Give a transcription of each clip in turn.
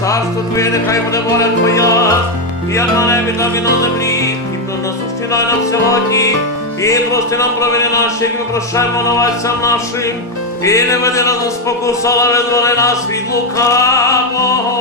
царство Твоє, нехай буде воля Твоя, як на небі, так і на землі, і на нас устідай нам сьогодні, і прости нам провини наші, як ми прощаємо новацям нашим, і не веди нас у спокусу, але нас від лукавого.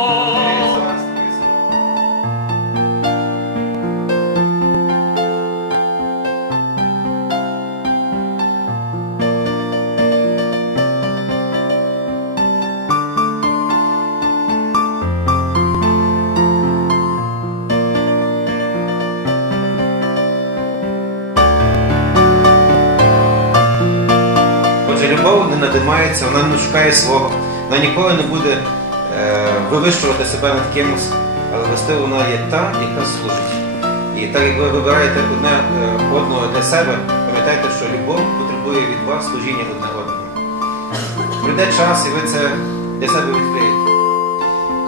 Отже, любов не надимається, вона не шукає свого, вона ніколи не буде е, вивищувати себе над кимось, але власне вона є та, яка служить. І так як ви вибираєте одне е, одного для себе, пам'ятайте, що любов потребує від вас служіння одне одному. Прийде час, і ви це для себе відкриєте.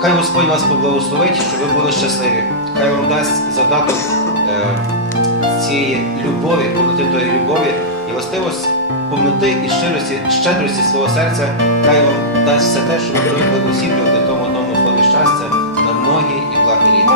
Хай Господь вас поблагословить, щоб ви були щасливі. Хай вам дасть задаток цієї любові, повноти тої любові і властиво повноти і щирості, щедрості свого серця. Хай вам дасть все те, що ви привикли усіплювати тому одному слові щастя на многі і благі літа,